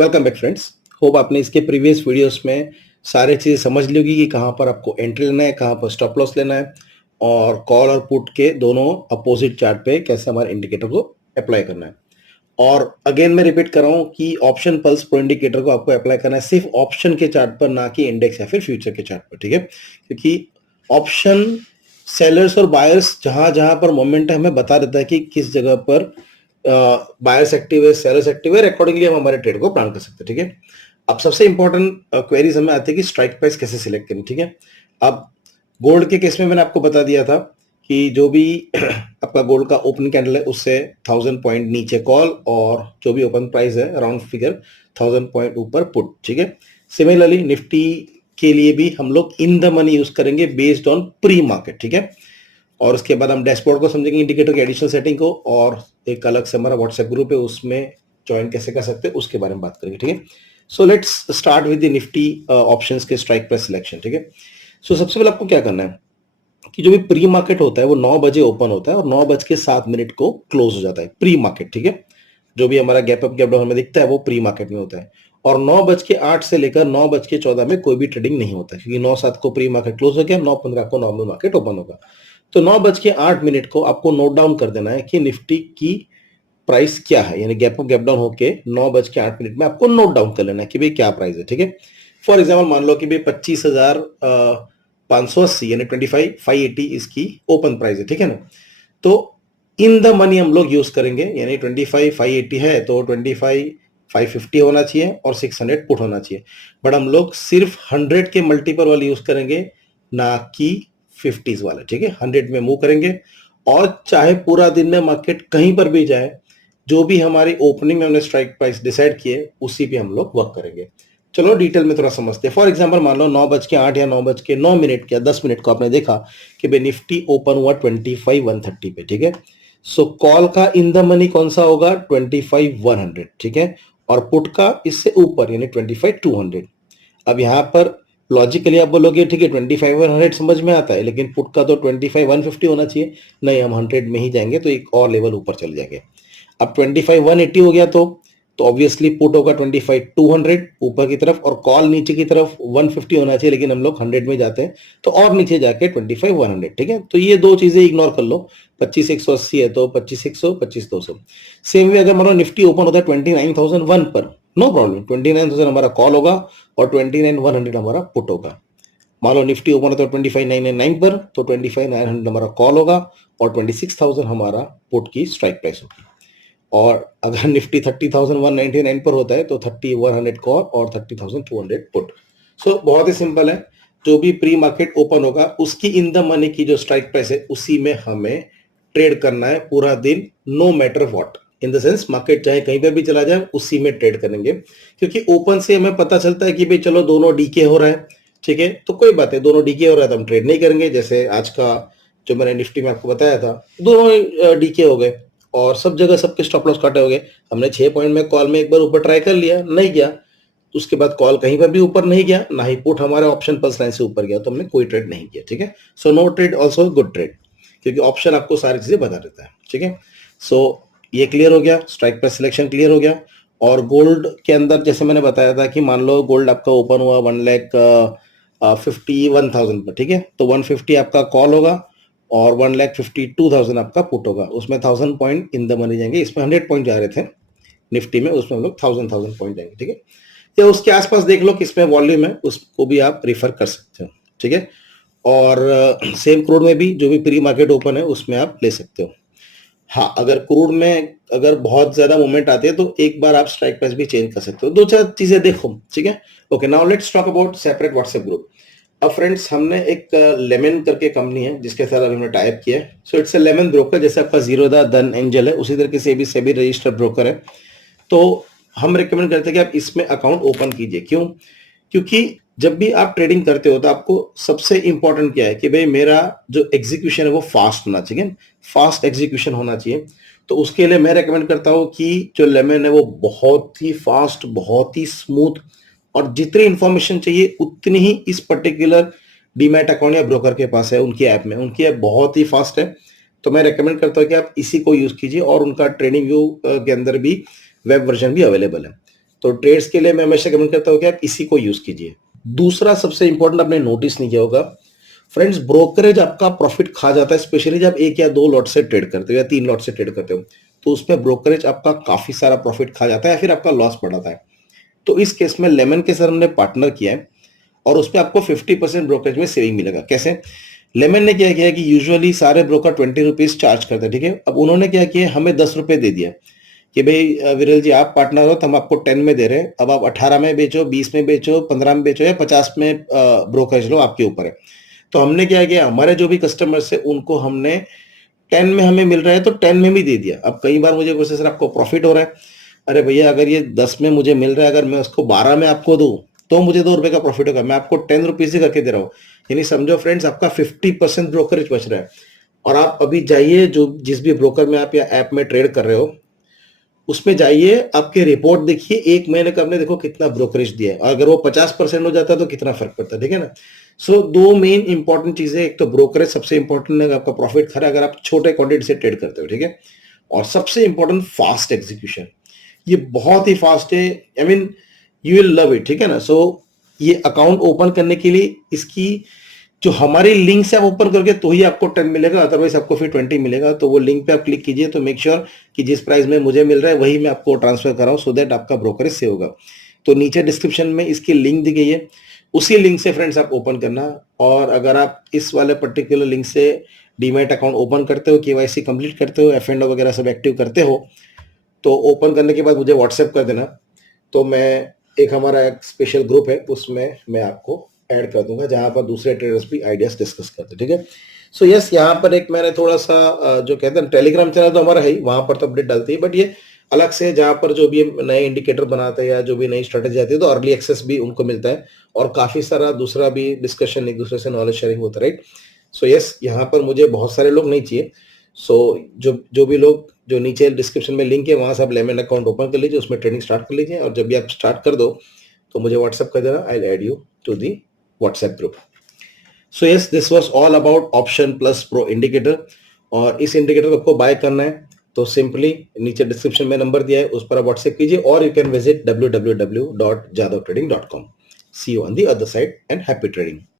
Welcome back friends. Hope आपने इसके previous videos में सारे चीज़ें समझ ली होगी कि कहाँ पर आपको एंट्री लेना है, कहाँ पर स्टॉप लॉस लेना है और कॉल और पुट के दोनों अपोजिट चार्ट पे कैसे हमारे इंडिकेटर को अप्लाई करना है। और अगेन मैं रिपीट कर रहा हूँ कि ऑप्शन पल्स प्रो इंडिकेटर को आपको अप्लाई करना है सिर्फ ऑप्शन के चार्ट पर, ना कि इंडेक्स या फिर फ्यूचर के चार्ट पर, ठीक है। क्योंकि ऑप्शन सेलर्स और बायर्स जहां जहां पर मोमेंट है हमें बता देता है कि किस जगह पर बायर्स एक्टिव है, सेलर्स एक्टिव है, अकॉर्डिंगली हम हमारे ट्रेड को प्लान कर सकते हैं, ठीक है। अब सबसे इंपॉर्टेंट क्वेरीज हमें आती है कि स्ट्राइक प्राइस कैसे सिलेक्ट करें, ठीक है। अब गोल्ड के केस में मैंने आपको बता दिया था कि जो भी आपका गोल्ड का ओपन कैंडल है उससे 1000 पॉइंट नीचे कॉल और जो भी ओपन प्राइस है राउंड फिगर 1000 पॉइंट ऊपर पुट, ठीक है। सिमिलरली निफ्टी के लिए भी हम लोग इन द मनी यूज करेंगे बेस्ड ऑन प्री मार्केट, ठीक है। और उसके बाद हम डैशबोर्ड को समझेंगे, इंडिकेटर की एडिशनल सेटिंग को, और एक अलग से हमारा व्हाट्सएप ग्रुप है उसमें ज्वाइन कैसे कर सकते हैं उसके बारे में बात करेंगे, ठीक है। So let's start with the Nifty options के स्ट्राइक प्राइस सिलेक्शन, ठीक है। सो सबसे पहले आपको क्या करना है कि जो भी प्री मार्केट होता है वो 9 बजे ओपन होता है और 9:07 को क्लोज हो जाता है प्री मार्केट, ठीक है। जो भी हमारा गैप अप गैप डाउन में दिखता है वो प्री मार्केट में होता है। और 9:08 से लेकर 9:14 में कोई भी ट्रेडिंग नहीं होता है, क्योंकि 9:07 को प्री मार्केट क्लोज हो गया, 9:15 को नॉर्मल मार्केट ओपन होगा। तो 9:08 को आपको नोट डाउन कर देना है कि निफ्टी की प्राइस क्या है, यानी गैप अप गैप डाउन होके 9:08 में आपको नोट डाउन कर लेना है कि भाई क्या प्राइस है, ठीक है। फॉर एग्जाम्पल मान लो कि भाई 25,580 यानी 25,580 इसकी ओपन प्राइस है, ठीक है ना। तो इन द मनी हम लोग यूज करेंगे, यानी 25,580 है तो 25,550 होना चाहिए और 600 पुट होना चाहिए। बट हम लोग सिर्फ 100 के मल्टीपल वाले यूज करेंगे, ना कि 50s वाले, ठीक है। 100 में मूव करेंगे और चाहे पूरा दिन में मार्केट कहीं पर भी जाए, जो भी हमारी ओपनिंग में हमने स्ट्राइक प्राइस डिसाइड किए उसी पे हम लोग वर्क करेंगे। चलो डिटेल में थोड़ा समझते हैं। फॉर एग्जांपल मान लो 9:08 या 9:09 या 10 मिनट को आपने देखा कि भाई निफ्टी ओपन हुआ 25,130 पे, ठीक है। सो कॉल का इन द मनी कौन सा होगा, 25,100, ठीक है। और पुट का इससे ऊपर यानी 25,200। अब यहाँ पर लॉजिकली आप बोलोगे ठीक है 25,100 समझ में आता है, लेकिन पुट का तो 25,150 होना चाहिए। नहीं, हम 100 में ही जाएंगे तो एक और लेवल ऊपर चले जाएंगे। अब 25,180 हो गया तो ऑब्वियसली पुट होगा 25,200 ऊपर की तरफ और कॉल नीचे की तरफ 150 होना चाहिए, लेकिन हम लोग 100 में जाते हैं तो और नीचे जाके 25,100, ठीक है। तो ये दो चीजें इग्नोर कर लो। 25,180 है तो 25,100, 25,200। सेम वे अगर मान लो निफ्टी ओपन होता है 29,001 पर, नो प्रॉब्लम, 29,000 हमारा कॉल होगा और 29,100 हमारा पुट होगा। मान लो निफ्टी ओपन होता है 25,999 पर तो 25,900 हमारा कॉल होगा और 26,000 हमारा पुट की स्ट्राइक प्राइस होगी। और अगर निफ्टी 30,199 पर होता है तो 30,100 कॉल और 30,200 पुट। सो बहुत ही सिंपल है, जो भी प्री मार्केट ओपन होगा उसकी इन द मनी की जो स्ट्राइक प्राइस है उसी में हमें ट्रेड करना है पूरा दिन, no matter what. In the sense market चाहे कहीं पर भी चला जाए उसी में ट्रेड करेंगे, क्योंकि ओपन से हमें पता चलता है कि भाई चलो दोनों डीके हो रहा है, ठीक है। तो कोई बात है, दोनों डीके हो रहा है तो हम ट्रेड नहीं करेंगे। जैसे आज का जो मैंने निफ्टी में आपको बताया था, दोनों डीके हो गए और सब जगह सबके स्टॉप लॉस काटे हो गए। हमने 6 पॉइंट में कॉल में एक बार ऊपर ट्राई कर लिया, नहीं गया, तो उसके बाद कॉल कहीं पर भी ऊपर नहीं गया, ना ही पुट हमारे ऑप्शन पल्स लाइन से ऊपर गया, तो हमने कोई ट्रेड नहीं किया, ठीक है। So no trade also good trade, क्योंकि ऑप्शन आपको सारी चीजें बता देता है, ठीक है। सो ये क्लियर हो गया, स्ट्राइक प्राइस सिलेक्शन क्लियर हो गया। और गोल्ड के अंदर जैसे मैंने बताया था कि मान लो गोल्ड आपका ओपन हुआ 1,51,000 पर, ठीक है। तो 150 आपका कॉल होगा और 1,52,000 आपका पुट होगा। उसमें 1000 पॉइंट इन द मनी जाएंगे, इसमें 100 पॉइंट जा रहे थे निफ्टी में, उसमें हम लोग 1000 पॉइंट जाएंगे, ठीक है। या उसके आसपास देख लो किसमें वॉल्यूम है, उसको भी आप रिफर कर सकते हो, ठीक है। और सेम क्रूड में भी जो भी प्री मार्केट ओपन है उसमें आप ले सकते हो। हाँ, अगर क्रूड में अगर बहुत ज्यादा मूवमेंट आती है तो एक बार आप स्ट्राइक प्राइस भी चेंज कर सकते हो। दो चार चीजें देखो, ठीक है। Okay, now let's talk about separate WhatsApp group. अब फ्रेंड्स हमने एक लेमन करके कंपनी है जिसके साथ अभी हमने टाइप किया है। So it's a lemon broker, जैसे आपका जीरोधा धन एंजल है उसी तरीके से भी सेबी रजिस्टर्ड ब्रोकर है। तो हम रिकमेंड करते हैं कि आप इसमें अकाउंट ओपन कीजिए। क्यों? क्योंकि जब भी आप ट्रेडिंग करते हो तो आपको सबसे इंपॉर्टेंट क्या है कि भाई मेरा जो एग्जीक्यूशन है वो फास्ट होना चाहिए, फास्ट एग्जीक्यूशन होना चाहिए। तो उसके लिए मैं रेकमेंड करता हूँ कि जो लेमन है वो बहुत ही फास्ट, बहुत ही स्मूथ, और जितनी इंफॉर्मेशन चाहिए उतनी ही इस पर्टिकुलर डीमैट अकाउंट या ब्रोकर के पास है। उनकी ऐप में, उनकी ऐप बहुत ही फास्ट है, तो मैं रेकमेंड करता हूँ कि आप इसी को यूज कीजिए। और उनका ट्रेडिंग व्यू के अंदर भी वेब वर्जन भी अवेलेबल है। तो ट्रेड्स के लिए मैं हमेशा कमेंट करता हूँ कि आप इसी को यूज कीजिए। दूसरा सबसे इंपॉर्टेंट आपने नोटिस नहीं किया होगा फ्रेंड्स, ब्रोकरेज आपका प्रॉफिट खा जाता है, स्पेशली जब 1 या 2 लॉट से ट्रेड करते हो या 3 लॉट से ट्रेड करते हो, तो उसमें ब्रोकरेज आपका काफी सारा प्रॉफिट खा जाता है या फिर आपका लॉस बढ़ाता है। तो इस केस में लेमन के साथ हमने पार्टनर किया है और उसमें आपको 50% ब्रोकरेज में सेविंग मिलेगा। कैसे? लेमन ने क्या किया कि यूजुअली सारे ब्रोकर 20 रुपीज चार्ज करते हैं, ठीक है। अब उन्होंने क्या किया, हमें 10 रुपए दे दिया कि भाई विरल जी आप पार्टनर हो तो हम आपको 10 में दे रहे हैं, अब आप 18 में बेचो, 20 में बेचो, 15 में बेचो या 50 में ब्रोकरेज लो, आपके ऊपर है। तो हमने क्या किया, हमारे जो भी कस्टमर्स है उनको हमने 10 में हमें मिल रहा है तो 10 में भी दे दिया। अब कई बार मुझे क्वेश्चन, सर आपको प्रॉफिट हो रहा है। अरे भैया अगर ये 10 में मुझे मिल रहा है, अगर मैं उसको 12 में आपको दूं तो मुझे 2 रुपए का प्रॉफिट होगा, मैं आपको 10 रुपीज ही करके दे रहा हूँ। यानी समझो फ्रेंड्स, आपका 50% ब्रोकरेज बच रहा है। और आप अभी जाइए जो जिस भी ब्रोकर में आप या ऐप में ट्रेड कर रहे हो उसमें जाइए, आपके रिपोर्ट देखिए, 1 महीने का आपने देखो कितना ब्रोकरेज दिया है, और अगर वो 50% हो जाता है तो कितना फर्क पड़ता है, ठीक है ना। सो दो मेन इंपॉर्टेंट चीजें, एक तो ब्रोकरेज सबसे इंपॉर्टेंट है, आपका प्रॉफिट खरा अगर आप छोटे क्वांटिटी से ट्रेड करते हो, ठीक है। और सबसे इंपॉर्टेंट फास्ट एग्जीक्यूशन, ये बहुत ही फास्ट है, I mean you will love it, ठीक है ना। सो ये अकाउंट ओपन करने के लिए इसकी जो हमारी लिंक से आप ओपन करके तो ही आपको 10 मिलेगा, अदरवाइज आपको फिर 20 मिलेगा। तो वो लिंक पे आप क्लिक कीजिए तो मेक श्योर कि जिस प्राइस में मुझे मिल रहा है वही मैं आपको ट्रांसफर कर रहा हूँ, सो दैट आपका ब्रोकरेज सेव होगा। तो नीचे डिस्क्रिप्शन में इसकी लिंक दी गई है, उसी लिंक से फ्रेंड्स आप ओपन करना। और अगर आप इस वाले पर्टिकुलर लिंक से डीमैट अकाउंट ओपन करते हो, केवाईसी कंप्लीट करते हो, एफ एंड वगैरह सब एक्टिव करते हो, तो ओपन करने के बाद मुझे व्हाट्सएप कर देना। तो मैं एक हमारा एक स्पेशल ग्रुप है उसमें मैं आपको ऐड कर दूंगा, जहां पर दूसरे ट्रेडर्स भी आइडियाज डिस्कस करते हैं, ठीक है। सो यस, यहाँ पर एक मैंने थोड़ा सा जो कहते हैं टेलीग्राम चैनल तो हमारा है ही, वहां पर तो अपडेट डालती है, बट ये अलग से जहां पर जो भी नए इंडिकेटर बनाते हैं या जो भी नई स्ट्रेटेजी आती है तो अर्ली एक्सेस भी उनको मिलता है, और काफी सारा दूसरा भी डिस्कशन, एक दूसरे से नॉलेज शेयरिंग होता है, राइट। सो यस, यहाँ पर मुझे बहुत सारे लोग नहीं चाहिए। सो जो जो भी लोग, जो नीचे डिस्क्रिप्शन में लिंक है वहां से आप लेमन अकाउंट ओपन कर लीजिए, उसमें ट्रेडिंग स्टार्ट कर लीजिए, और जब भी आप स्टार्ट कर दो तो मुझे व्हाट्सएप कर देना, I add you to the WhatsApp group. So yes, this was all about option plus pro indicator. और इस इंडिकेटर को आपको बाय करना है तो सिंपली नीचे डिस्क्रिप्शन में नंबर दिया है, उस पर आप व्हाट्सएप कीजिए, और you can visit www.jadavtrading.com। See you on the other side and happy trading.